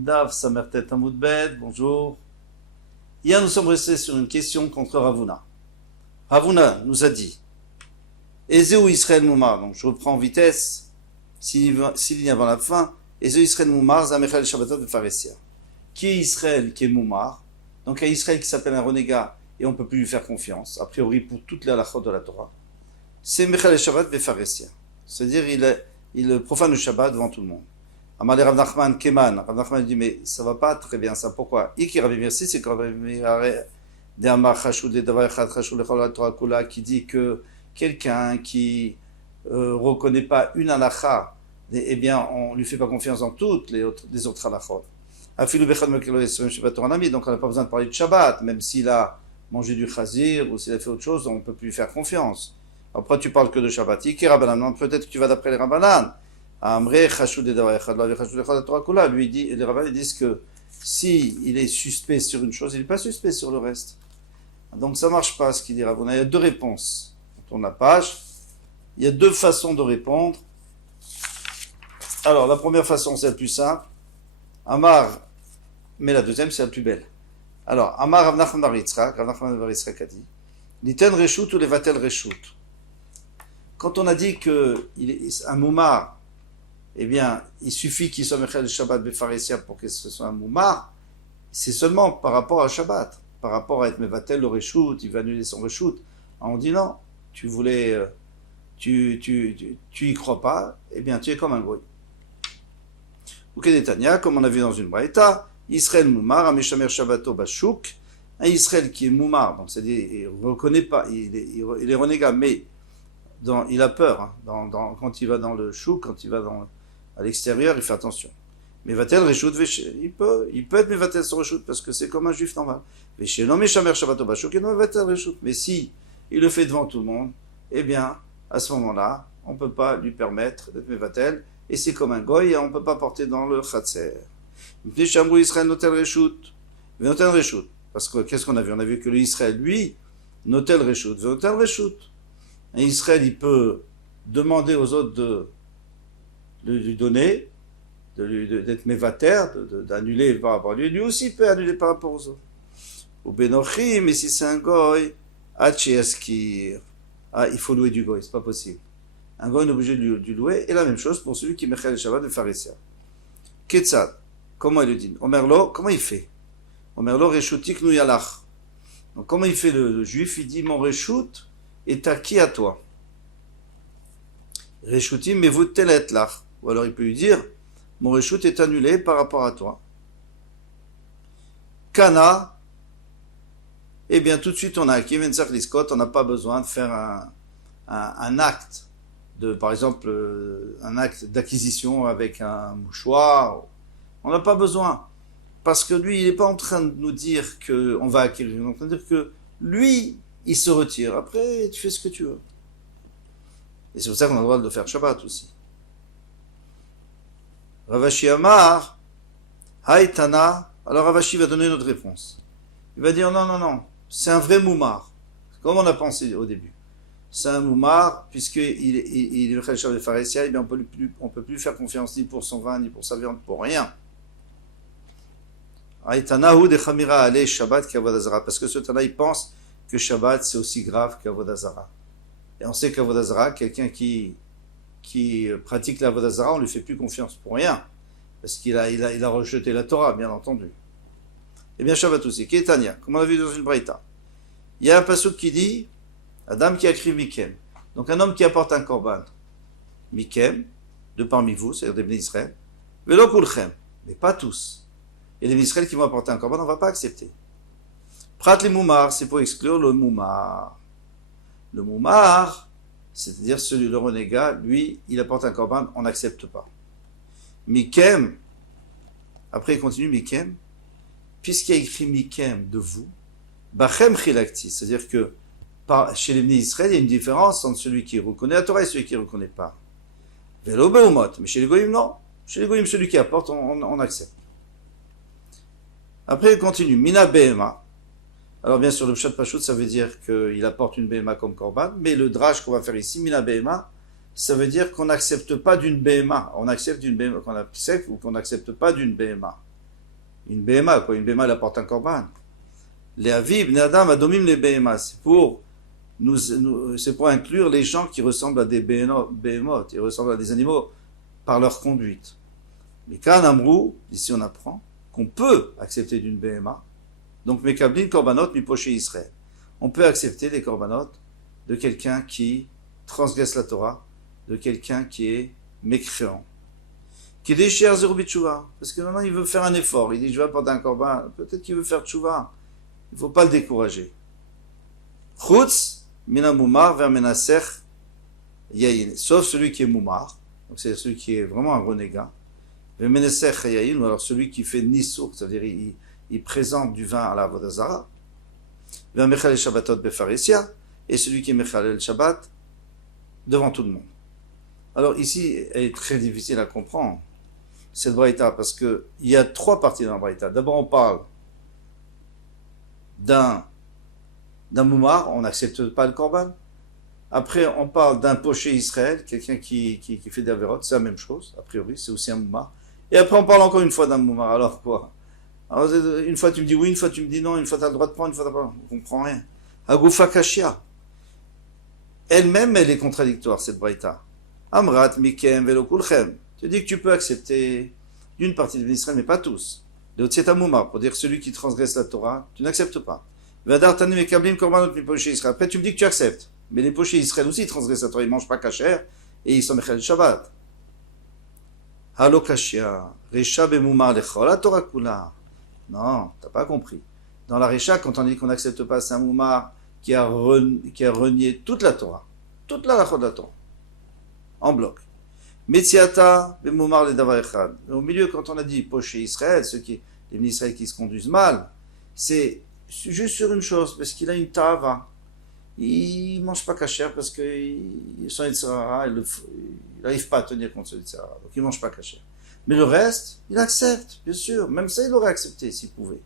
Dav Samertet Amoudbet, bonjour. Hier, nous sommes restés sur une question contre Ravuna. Ravuna nous a dit Ezeu Israël Moumar, donc je reprends en vitesse, s'il y a avant la fin, Ezeu Israël Moumar, Zamechel Shabbatot de Pharesia. Qui est Israël qui est Moumar? Donc, il y a Israël qui s'appelle un renégat et on ne peut plus lui faire confiance, a priori pour toutes les halachot de la Torah. C'est Mechel Shabbat de Pharesia. C'est-à-dire, il profane le Shabbat devant tout le monde. Amalé Rav Nachman Keman. Rav Nachman dit, mais ça va pas très bien, ça. Pourquoi? Iki Rabbi Mirsi, c'est que Rabbi Mirare d'Amar Chashou de Davar Echad Chashou Lechol Torah Kula qui dit que quelqu'un qui reconnaît pas une halacha, eh bien, on lui fait pas confiance dans toutes les autres halachot. Afilu Bechad Mekelo Yisrael Shabbat Torah Nami, donc on n'a pas besoin de parler de Shabbat, même s'il a mangé du chazir ou s'il a fait autre chose, on ne peut plus lui faire confiance. Après, tu parles que de Shabbat. Iki Rabbanan, peut-être que tu vas d'après les Rabbanan. Amré Chashou de Davar Echad Torah Kula, lui dit, les Rabbanan disent que si il est suspect sur une chose, il n'est pas suspect sur le reste. Donc ça marche pas ce qu'il dit Ravuna. Il y a deux réponses. On tourne la page. Il y a deux façons de répondre. Alors la première façon c'est la plus simple. Amar, mais la deuxième c'est la plus belle. Alors Amar Rav Nachman bar Yitzchak, Rav Nachman bar Yitzchak a dit Liten Reshut ou Levatel Reshut. Quand on a dit que un moumar, eh bien il suffit qu'il soit Mechel Shabbat Befaresia pour que ce soit un moumar, c'est seulement par rapport à Shabbat. Par rapport à être Mevatel, le Reshut, il va annuler son Reshut. On dit non, tu y crois pas, eh bien tu es comme un goy. Ou Kedetania, comme on a vu dans une braïta, Israël Moumar, Ameshamer Shabbato Bashuk, un Israël qui est Moumar, donc c'est-à-dire il ne reconnaît pas, il est renégat, mais il a peur, hein, quand il va dans le chouk, quand il va à l'extérieur, il fait attention. Mevatel Reshut, il peut être Mevatel sur Reshut parce que c'est comme un juif normal. Mais si il le fait devant tout le monde, eh bien, à ce moment-là, on ne peut pas lui permettre d'être Mevatel, et c'est comme un goy, et on ne peut pas porter dans le Chatser. Parce que qu'est-ce qu'on a vu? On a vu que l'Israël, lui, Notel Reshut, Notel Reshut. Un Israël, il peut demander aux autres de lui donner, d'être Mevater, d'annuler par rapport à lui. Lui aussi peut annuler par rapport aux autres. Ou Benochi, mais si c'est un goy, Hachiaskir. Ah, il faut louer du goy, c'est pas possible. Un goy est obligé de louer, et la même chose pour celui qui mechel le Shabbat de Pharesia. Ketzad, comment il le dit? Omerlo, comment il fait? Omerlo, Reshutik nu yalach. Donc, comment il fait le juif? Il dit, mon Reshut est acquis à toi. Reshutim, mais vous telet lach. Ou alors il peut lui dire, mon Reshut est annulé par rapport à toi. Kana, eh bien, tout de suite, on a acquis Menzach Liskot, on n'a pas besoin de faire un acte, par exemple, un acte d'acquisition avec un mouchoir. On n'a pas besoin. Parce que lui, il n'est pas en train de nous dire qu'on va acquérir. Il est en train de dire que lui, il se retire. Après, tu fais ce que tu veux. Et c'est pour ça qu'on a le droit de faire Shabbat aussi. Ravashi Amar, Haïtana. Alors Ravashi va donner notre réponse. Il va dire non. C'est un vrai moumar, comme on a pensé au début. C'est un moumar, puisqu'il est le Khalchab de Pharesia, eh bien on peut plus faire confiance ni pour son vin, ni pour sa viande, pour rien. Aïtanahu de Khamira ale Shabbat qu'Avodazara, parce que ce Tana, il pense que Shabbat c'est aussi grave qu'Avodazara. Et on sait qu'Avodazara, quelqu'un qui pratique l'Avodazara, on ne lui fait plus confiance pour rien, parce qu'il a rejeté la Torah, bien entendu. Eh bien, Shabbat aussi. Kétania, comme on l'a vu dans une braïta. Il y a un pasuk qui dit, Adam qui a écrit Mikem. Donc, un homme qui apporte un korban. Mikem, de parmi vous, c'est-à-dire des Bnei Israël. Velo kulchem, mais pas tous. Et les Bnei Israël qui vont apporter un korban, on ne va pas accepter. Prat les moumar, c'est pour exclure le moumar. Le moumar, c'est-à-dire le renégat, lui, il apporte un korban, on n'accepte pas. Mikem, après il continue Mikem, puisqu'il y a écrit Mikem de vous, Bachem Chilakti, c'est-à-dire que chez les Bnei Israël, il y a une différence entre celui qui reconnaît la Torah et celui qui ne reconnaît pas. Velo Beumot, mais chez les Goïm, non. Chez les Goïm, celui qui apporte, on accepte. Après, il continue. Mina Behema. Alors, bien sûr, le Pshat Pashut, ça veut dire qu'il apporte une Behema comme Korban, mais le Drach qu'on va faire ici, Mina Behema, ça veut dire qu'on n'accepte pas d'une Behema. On accepte d'une Behema, qu'on accepte ou qu'on n'accepte pas d'une Behema. une BMA, quoi. Une BMA, elle apporte un korban. Les Aviv, les Adam, Adomim, les BMA. C'est pour inclure les gens qui ressemblent à des behemoth, ils ressemblent à des animaux par leur conduite. Mais quand Amrou, ici on apprend qu'on peut accepter d'une BMA, donc Mekablin Korbanot Mipoché Israël. On peut accepter les Korbanot de quelqu'un qui transgresse la Torah, de quelqu'un qui est mécréant, qui déchire Zerubit Tchouva, parce que maintenant il veut faire un effort, il dit je vais apporter un Korban, peut-être qu'il veut faire Tchouva, il ne faut pas le décourager. Chutz, Mina Moumar, vers Menasech, Yayin, sauf celui qui est Moumar, donc c'est celui qui est vraiment un renégat, vers Menasech Yayin, ou alors celui qui fait Nissouk, c'est-à-dire il présente du vin à la Vodazara, vers Mechalel Shabbatot Befaresia, et celui qui est Mechalel Shabbat devant tout le monde. Alors ici, elle est très difficile à comprendre, cette braïta, parce qu'il y a trois parties dans la braïta. D'abord, on parle d'un moumar, on n'accepte pas le korban. Après, on parle d'un poché Israël, quelqu'un qui fait des avérotes, c'est la même chose, a priori, c'est aussi un moumar. Et après, on parle encore une fois d'un moumar, alors quoi? Alors, une fois tu me dis oui, une fois tu me dis non, une fois tu as le droit de prendre, une fois tu n'as pas, on ne comprend rien. Agoufa Kashia. Elle-même, elle est contradictoire, cette braïta. Amrat, Mikem, Velo Kulchem. Tu dis que tu peux accepter d'une partie de l'Israël, mais pas tous. Le Tzieta Moumar, pour dire celui qui transgresse la Torah, tu n'acceptes pas. Vadar Tanu Mekablim Korbanot Mipoché Israël. Après, tu me dis que tu acceptes. Mais les pochés Israël aussi transgressent la Torah, ils ne mangent pas kasher et ils sont Mechal Shabbat. Halo Kashia, Recha Bemoumar Lechol, la Torah Kula. Non, t'as pas compris. Dans la Recha, quand on dit qu'on n'accepte pas, c'est un moumar qui a renié toute la Torah, toute la Lachot de la Torah, en bloc. Metziata, Bemoumar le Davar Echad. Au milieu, quand on a dit poché Israël, les Israël qui se conduisent mal, c'est juste sur une chose, parce qu'il a une tava. Il ne mange pas kasher parce que son Yitzhara, il n'arrive pas à tenir contre son Yitzhara, donc il ne mange pas kasher. Mais le reste, il accepte, bien sûr. Même ça, il aurait accepté s'il pouvait.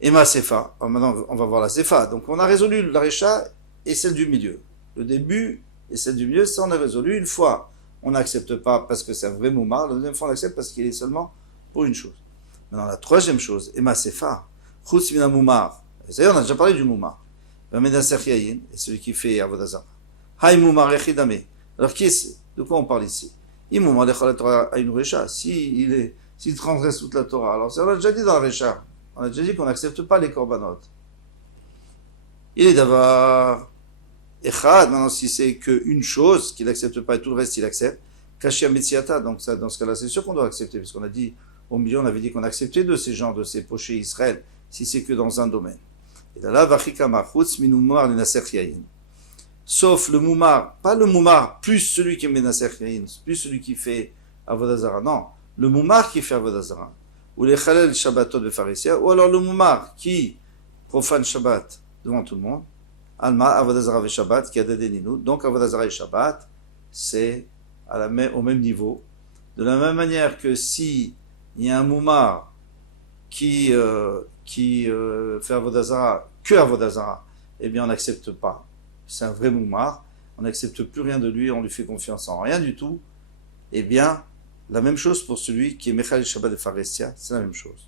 Et ma Sefa. Alors maintenant, on va voir la Sefa. Donc, on a résolu la Recha et celle du milieu. Le début et celle du milieu, ça, on a résolu. Une fois, on n'accepte pas parce que c'est un vrai moumar. La deuxième fois, on accepte parce qu'il est seulement pour une chose. Maintenant, la troisième chose, et ma Sefa. Chutz mina moumar. Ça y est, on a déjà parlé du moumar. Et celui qui fait Avodazara. Hay moumar echidame. Alors, qui est de quoi on parle ici? S'il transgresse toute la Torah, alors ça on l'a déjà dit dans la Recha, on a déjà dit qu'on n'accepte pas les korbanot. Il est d'avoir echad, maintenant si c'est qu'une chose qu'il n'accepte pas et tout le reste il accepte, kashia metziata, donc ça, dans ce cas-là c'est sûr qu'on doit accepter, parce qu'on a dit, au milieu on avait dit qu'on acceptait de ces gens, de ces pochés Israël, si c'est que dans un domaine. Et là, vachika machutz minumar l'inaser yayin. Sauf le moumar, pas le moumar plus celui qui est Menasech Yain, plus celui qui fait Avodazara, non, le moumar qui fait Avodazara, ou les Chalel Shabbatot de Pharisien, ou alors le moumar qui profane Shabbat devant tout le monde, Alma Avodazara et Shabbat qui a des déninou, donc Avodazara et Shabbat, c'est au même niveau, de la même manière que si il y a un moumar qui fait Avodazara, que Avodazara, eh bien on n'accepte pas. C'est un vrai moumar, on n'accepte plus rien de lui, on lui fait confiance en rien du tout, eh bien, la même chose pour celui qui est Mechal Shabbat de Pharestia, c'est la même chose.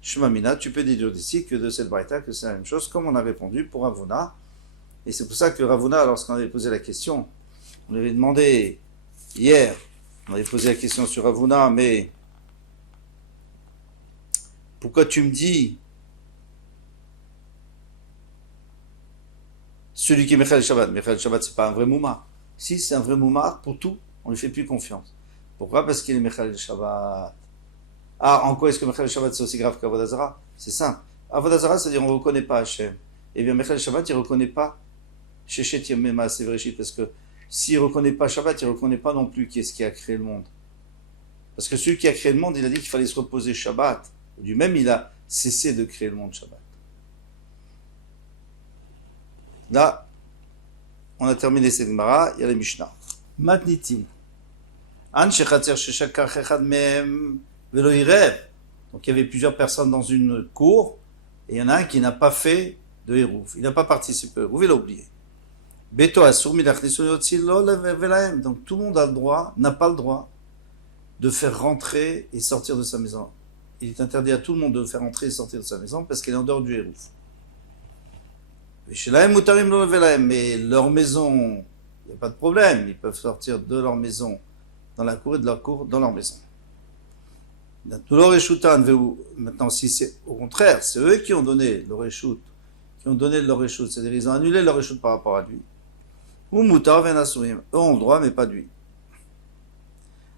Shemamina, tu peux déduire d'ici que de cette braïta que c'est la même chose, comme on a répondu pour Ravuna, et c'est pour ça que Ravuna, lorsqu'on avait posé la question, on avait demandé hier, on avait posé la question sur Ravuna, mais pourquoi tu me dis celui qui est Mechal Shabbat, c'est pas un vrai moumar. Si c'est un vrai moumar, pour tout, on ne lui fait plus confiance. Pourquoi? Parce qu'il est Mechal Shabbat. Ah, en quoi est-ce que Mechal Shabbat c'est aussi grave qu'Avodazara? C'est ça. Avodazara, c'est-à-dire on ne reconnaît pas Hachem. Eh bien, Mechal Shabbat, il ne reconnaît pas Shechet Yemema Sevreshit, parce que s'il ne reconnaît pas Shabbat, il ne reconnaît pas non plus qui est-ce qui a créé le monde. Parce que celui qui a créé le monde, il a dit qu'il fallait se reposer Shabbat. Lui-même, il a cessé de créer le monde Shabbat. Là, on a terminé cette Gemara, il y a les Mishnah. Matnitim. An shechatzer sheshakar chechad mehem velo irev. Donc il y avait plusieurs personnes dans une cour, et il y en a un qui n'a pas fait de Hérouv. Il n'a pas participé. Vous l'avez oublié. Beto asur milachnisu yotzilo velahem. Donc tout le monde a le droit, n'a pas le droit de faire rentrer et sortir de sa maison. Il est interdit à tout le monde de faire rentrer et sortir de sa maison parce qu'elle est en dehors du Hérouf. Mais leur maison, il n'y a pas de problème. Ils peuvent sortir de leur maison dans la cour et de leur cour dans leur maison. Maintenant, si c'est au contraire, c'est eux qui ont donné leur réchoute, c'est-à-dire ils ont annulé leur réchoute par rapport à lui. Ou Moutar Venasurim, eux ont le droit, mais pas lui.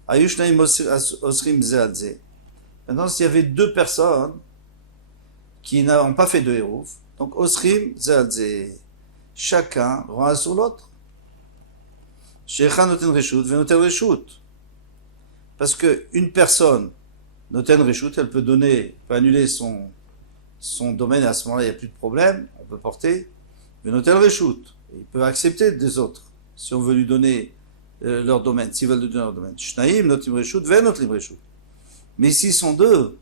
Ayushnaim Osrim Zeadze. Maintenant, s'il y avait deux personnes qui n'ont pas fait de hérouf, donc Osrim Zeadze, chacun rend un sur l'autre. Shecha Noten Reshut, Venoten Reshut. Parce qu'une personne, Noten Reshut, elle peut annuler son domaine, et à ce moment-là, il n'y a plus de problème, on peut porter. Venoten Reshut. Il peut accepter des autres, si on veut lui donner leur domaine, s'ils veulent lui donner leur domaine. Shnaim, Notim Reshut, Venotim Reshut. Mais s'ils sont deux,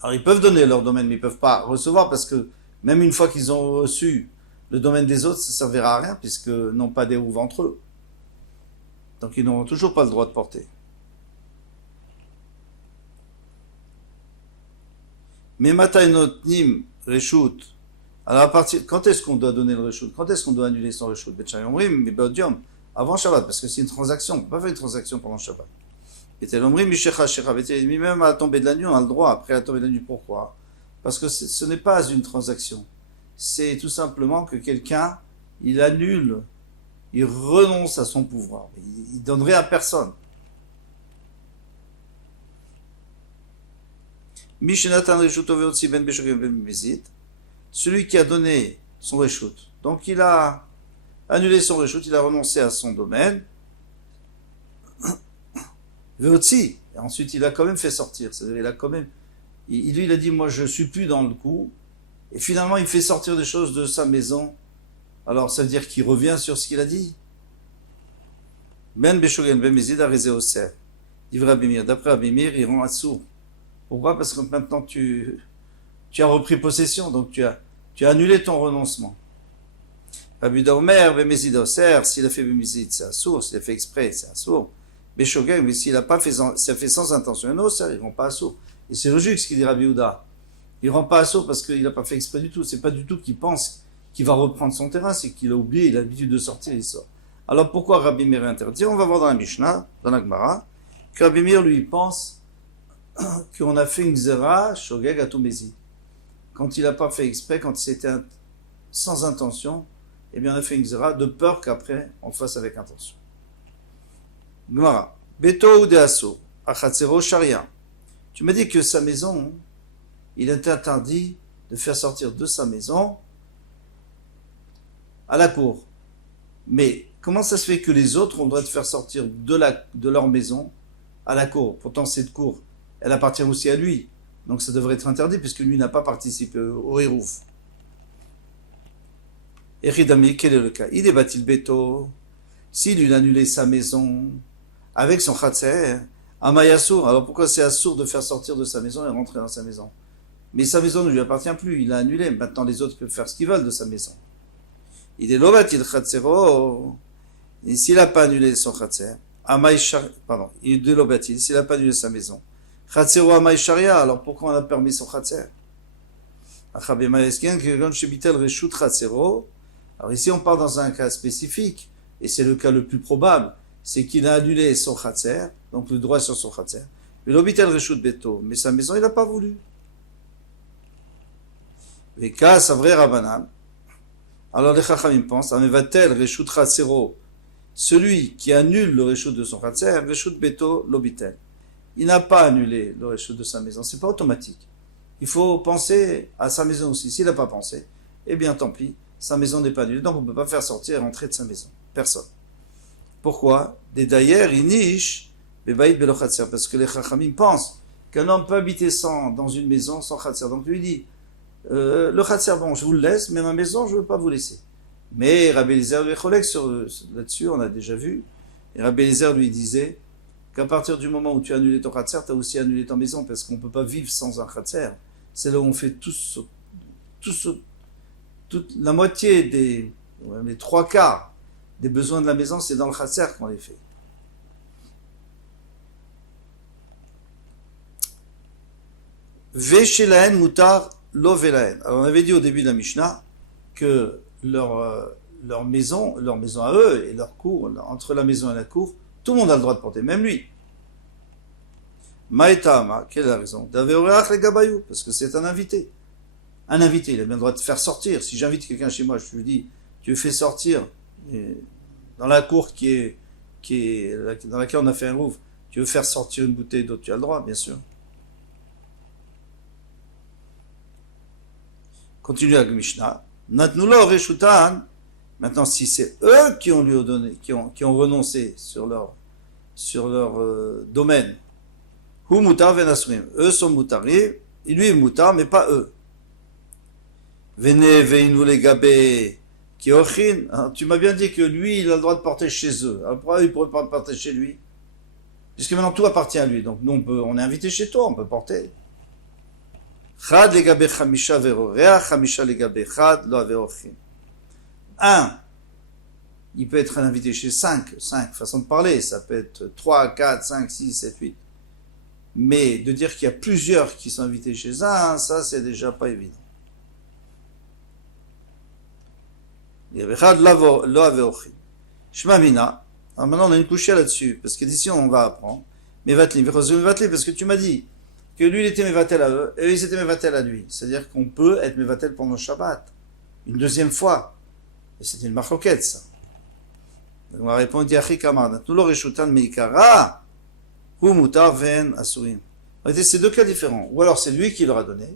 alors ils peuvent donner leur domaine, mais ils ne peuvent pas recevoir, parce que même une fois qu'ils ont reçu le domaine des autres, ça ne servira à rien, puisqu'ils n'ont pas d'érouve entre eux. Donc ils n'auront toujours pas le droit de porter. Mais Matainotnim Reshut, alors à partir, quand est-ce qu'on doit donner le Reshut? Quand est-ce qu'on doit annuler son Reshut? Avant Shabbat, parce que c'est une transaction, on ne peut pas faire une transaction pendant Shabbat. Et même à la tombée de la nuit, on a le droit, après la tombée de la nuit. Pourquoi? Parce que ce n'est pas une transaction. C'est tout simplement que quelqu'un, il annule, il renonce à son pouvoir. Il donnerait à personne. Celui qui a donné son reshut. Donc il a annulé son reshut, il a renoncé à son domaine. Et ensuite il a quand même fait sortir. C'est-à-dire il a quand même, il a dit moi je suis plus dans le coup. Et finalement il fait sortir des choses de sa maison. Alors ça veut dire qu'il revient sur ce qu'il a dit. Ben Beshogen Ben Mezid a rézé au cerf. D'après Abimir, il rend assourd. Pourquoi? Parce que maintenant tu as repris possession, donc tu as annulé ton renoncement. Rabbi Omer, Bemezid Oser, s'il a fait Bemezid, c'est assourd, s'il a fait exprès, c'est assourd. Beshogen, mais s'il a pas fait, s'il a fait sans intention, non, ça, il rend pas assourd. Et c'est logique ce qu'il dit Rabbi Ouda. Il rend pas assourd parce qu'il n'a pas fait exprès du tout. C'est pas du tout qu'il pense qu'il va reprendre son terrain, c'est qu'il a oublié, il a l'habitude de sortir, il sort. Alors pourquoi Rabbi Meir est interdit? On va voir dans la Mishnah, dans la Gemara, que Rabbi Meir, lui, pense qu'on a fait une zera shogeg atomezi. Quand il n'a pas fait exprès, quand c'était sans intention, eh bien on a fait une zera de peur qu'après on le fasse avec intention. Gemara. Beto ou deasso, achatzero sharia. Tu m'as dit que sa maison, il est interdit de faire sortir de sa maison à la cour. Mais comment ça se fait que les autres, on doit te faire sortir de leur maison à la cour? Pourtant cette cour, elle appartient aussi à lui. Donc ça devrait être interdit puisque lui n'a pas participé au Hérouf. Eridami, quel est le cas? Il est bâti le béto. S'il a annulé sa maison avec son khatser, Amayasour. Alors pourquoi c'est assour de faire sortir de sa maison et rentrer dans sa maison? Mais sa maison ne lui appartient plus, il a annulé. Maintenant les autres peuvent faire ce qu'ils veulent de sa maison. Il est lobatil khatsero. Et s'il n'a pas annulé son khatser, il est lobatil, s'il n'a pas annulé sa maison. Khatsero amay sharia, alors pourquoi on a permis son khatser? Alors ici on part dans un cas spécifique, et c'est le cas le plus probable, c'est qu'il a annulé son khatser, donc le droit sur son khatser. Mais l'obitel reshut beto, mais sa maison il n'a pas voulu. Les cas, c'est vrai Rabbanan. Alors les Chachamim pensent, Amevatel reshut khatsero, celui qui annule le reshut de son khatser, reshut beto l'obitel. Il n'a pas annulé le reshut de sa maison, c'est pas automatique. Il faut penser à sa maison aussi. S'il n'a pas pensé, eh bien tant pis, sa maison n'est pas annulée, donc on ne peut pas faire sortir et rentrer de sa maison. Personne. Pourquoi? Des d'ailleurs, inish, bebaïd belo khatser, parce que les Chachamim pensent qu'un homme peut habiter dans une maison sans khatser. Donc lui dit, le khatser, bon, je vous le laisse, mais ma maison, je ne veux pas vous laisser. Mais Rabbi Eliezer lui est là-dessus, on a déjà vu, et Rabbi Eliezer lui disait qu'à partir du moment où tu as annulé ton khatser, tu as aussi annulé ta maison, parce qu'on ne peut pas vivre sans un khatser. C'est là où on fait la moitié les trois 3/4 des besoins de la maison, c'est dans le khatser qu'on les fait. Veshelaen mutar lo velaen. Alors on avait dit au début de la Mishnah que leur maison à eux et leur cour, entre la maison et la cour, tout le monde a le droit de porter, même lui. Maïtama, quelle est la raison? D'aveoreach le gabayou, parce que c'est un invité. Un invité, il a bien le droit de faire sortir. Si j'invite quelqu'un chez moi, je lui dis, tu le fais sortir dans la cour dans laquelle on a fait un rouvre, tu veux faire sortir une bouteille d'eau, tu as le droit, bien sûr. Continue la Mishnah. Natnulo reshutan. Maintenant, si c'est eux qui ont lui donné, qui ont renoncé sur leur domaine, hu mutar venasrim. Eux sont mutarim, et lui est mutar, mais pas eux. Venez, veinu les gabé, qui ochin. Tu m'as bien dit que lui, il a le droit de porter chez eux. Alors pourquoi il ne pourrait pas porter chez lui? Puisque maintenant tout appartient à lui. Donc nous, on est invité chez toi, on peut porter. Chad les gabé chamisha verorea, chamisha les gabé chad lo aveochin. Un, il peut être un invité chez 5 façons de parler, ça peut être 3, 4, 5, 6, 7, 8. Mais de dire qu'il y a plusieurs qui sont invités chez un, ça c'est déjà pas évident. Shema Mina. Alors maintenant on a une couchée là-dessus, parce que d'ici on va apprendre. Mevatli, parce que tu m'as dit que lui il était Mevatel à eux, et eux ils étaient Mevatel à lui. C'est-à-dire qu'on peut être Mevatel pendant le Shabbat. Une deuxième fois. Et c'était une marloquette, ça. Donc on va répondre, Yachi Kamar, nous l'aurons reshutan meikara, ou mutar ven asurim. En réalité, c'est deux cas différents. Ou alors c'est lui qui leur a donné,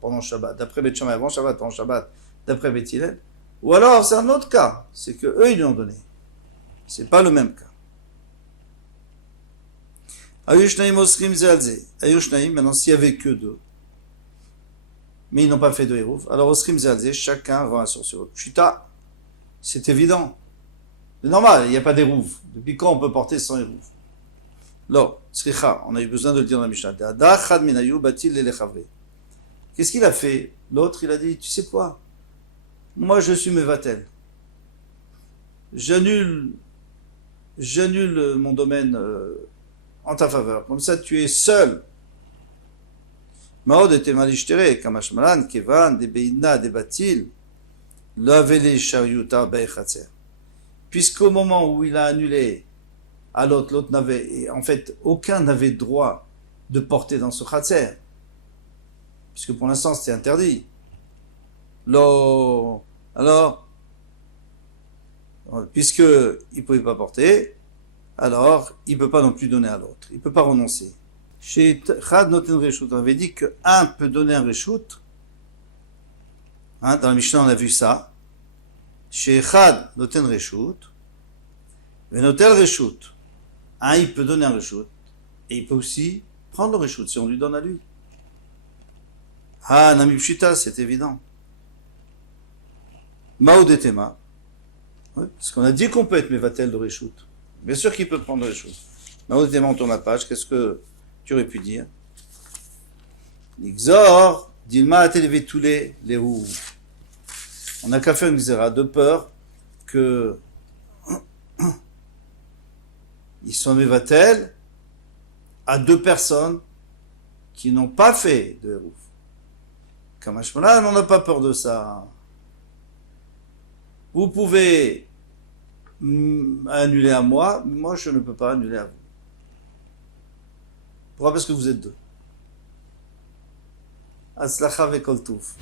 pendant Shabbat, d'après Beth Shammai, avant Shabbat, pendant Shabbat, d'après Beth Hillel. Ou alors c'est un autre cas, c'est que eux ils lui ont donné. C'est pas le même cas. Ayushnaim osrim zealze. Ayushnaim, maintenant s'il y avait que deux, mais ils n'ont pas fait de hérouv. Alors, Osrim Zalze, chacun rend un sur l'autre. Chuta, c'est évident. C'est normal, il n'y a pas d'hérouv. Depuis quand on peut porter sans hérouv? Alors, Tzricha, on a eu besoin de le dire dans la Mishnah. Qu'est-ce qu'il a fait? L'autre, il a dit, tu sais quoi? Moi, je suis Mevatel. J'annule mon domaine en ta faveur. Comme ça, tu es seul. Maod était malishtere, kamashmalan, kevan, de beina, de batil, lavele shariuta beichatzer. Puisqu'au moment où il a annulé à l'autre n'avait, en fait, aucun n'avait droit de porter dans ce chatzer. Puisque pour l'instant c'était interdit. Alors, puisque il ne pouvait pas porter, alors il ne peut pas non plus donner à l'autre. Il ne peut pas renoncer. Chez Chad Noten Reshut, on avait dit qu'un peut donner un Reshut. Dans la Mishnah, on a vu ça. Chez Chad Noten Reshut, Venotel Reshut. Un, il peut donner un Reshut. Et il peut aussi prendre le Reshut si on lui donne à lui. Ah, Nami Pshita, c'est évident. Maoudetema. Ouais, parce qu'on a dit qu'on peut être Mevatel de Reshut. Bien sûr qu'il peut prendre le Reshut. Maoudetema, on tourne la page. Qu'est-ce que tu aurais pu dire? L'Ixor, Dilma a élevé tous les roues. On n'a qu'à faire une xéra de peur que ils sont Mevatel à deux personnes qui n'ont pas fait de hérouf. Kamashmalan, on n'a pas peur de ça. Vous pouvez annuler à moi, mais moi je ne peux pas annuler à vous. Pourquoi? Parce que vous êtes deux. Aslacha vekol touf.